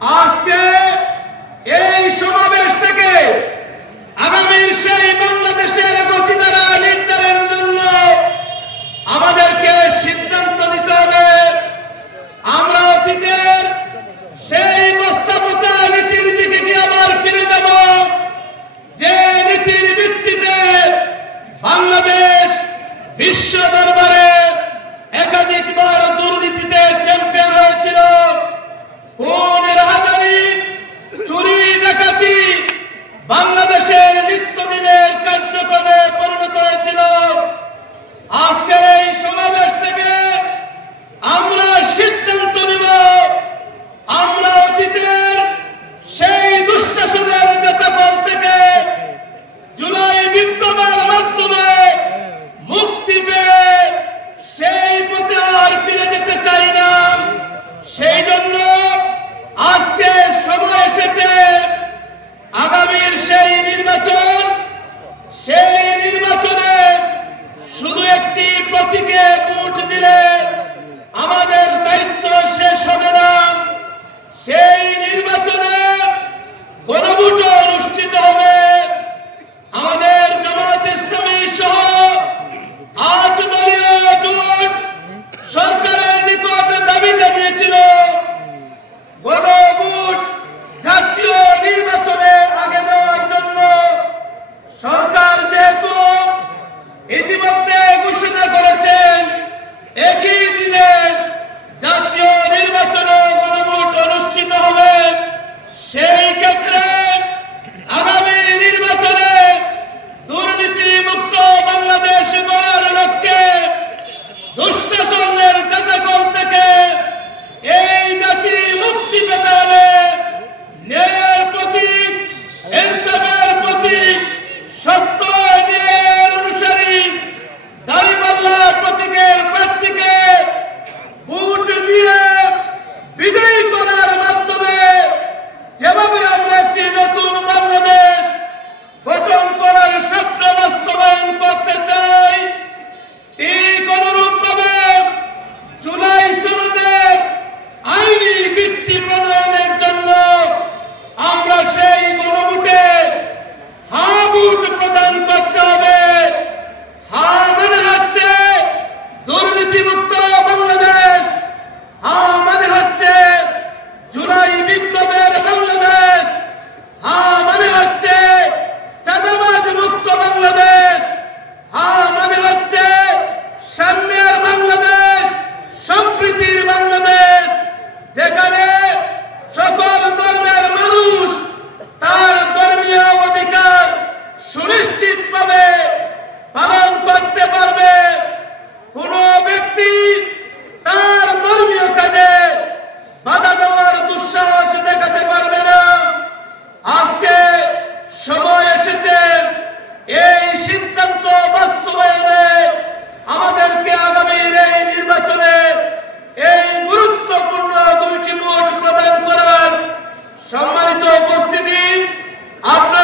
আজকে এই সমাবেশ থেকে আগামীর সেই বাংলাদেশের গতিধারা নির্ধারণের জন্য আমাদেরকে সিদ্ধান্ত নিতে হবে। আমরা অতীতের সেই বস্তাপচা নীতির দিকে কি আবার ফিরে যাব, যে নীতির ভিত্তিতে বাংলাদেশ বিশ্ব দরবারে একাধিকবার দুর্নীতিতে চ্যাম্পিয়ন হয়েছিল। খুনের হাজারি, চুরি ডাকাতি বাংলাদেশের নিত্যদিনের কার্যক্রমে পরিণত হয়েছিল। আজকের এই সমাবেশ থেকে আমরা সিদ্ধান্ত নিব, আমরা অতীতের সেই দুঃশাসনের নেতাপন থেকে জুলাই বিপ্লবের মাধ্যমে মুক্তি পেয়ে সেই পথে আর ফিরে যেতে চাই না। সেই জন্য আজকে সময় এসেছে আগামীর সেই নির্বাচন, সেই নির্বাচনে শুধু একটি প্রতীকে ভোট দিলে আমাদের দায়িত্ব শেষ হবে না। সেই নির্বাচনে গণভোট অনুষ্ঠিত হবে। আমাদের জামায়াত ইসলামী সহ 8 দলীয় জোট সরকারের নিকট দাবি জানিয়েছিল গণভোট জাতীয় নির্বাচনে আগে দেওয়ার জন্য। সরকার যেহেতু ইতিমধ্যে ঘোষণা করেছেন একই দিনে জাতীয় নির্বাচনে গণভোট অনুষ্ঠিত হবে, সেই ক্ষেত্রে আগামী নির্বাচনে দুর্নীতি মুক্ত বাংলাদেশ গড়ার লক্ষ্যে দুঃশাসনের নেতাকল থেকে এই জাতি মুক্তি পেতে হলে ন্যায়ের প্রতীক, ইনসাফের প্রতীক, সত্য ন্যায়ের অনুসারী দাঁড়িপাল্লা প্রতীকের প্রার্থীকে ভোট দিয়ে বিজয়ী করার মাধ্যমে যেভাবে আমরা একটি নতুন বাংলাদেশ গঠন করার স্বপ্ন বাস্তবায়ন করতে চাই, ঠিক অনুরূপভাবে জুলাই সনদের আইনি ভিত্তি প্রণয়নের জন্য আমরা সেই গণভোটে হ্যাঁ ভোট প্রদান করতে হবে। হ্যাঁ মানে হচ্ছে দুর্নীতিমুক্ত বাংলাদেশ, হ্যাঁ মানে হচ্ছে জুলাই বিপ্লবের বাংলাদেশ, হ্যাঁ মানে হচ্ছে চাঁদাবাজ মুক্ত বাংলাদেশ, হ্যাঁ মানে হচ্ছে সাম্যের বাংলাদেশ, সম্প্রীতির বাংলাদেশ, যেখানে সকল ধর্মের মানুষ তার ধর্মীয় অধিকার সুনিশ্চিতভাবে পালন করতে পারবে। কোন ব্যক্তি তার ধর্মীয় কাজে বাধা দেওয়ার দুঃসাহস দেখাতে পারবে না। আজকে সময় এসেছে এই সিদ্ধান্ত বাস্তবায়নে আমাদেরকে আগামীর এই নির্বাচনে এই গুরুত্বপূর্ণ 2টি ভোট প্রদান করার। সম্মানিত উপস্থিতি, আপনার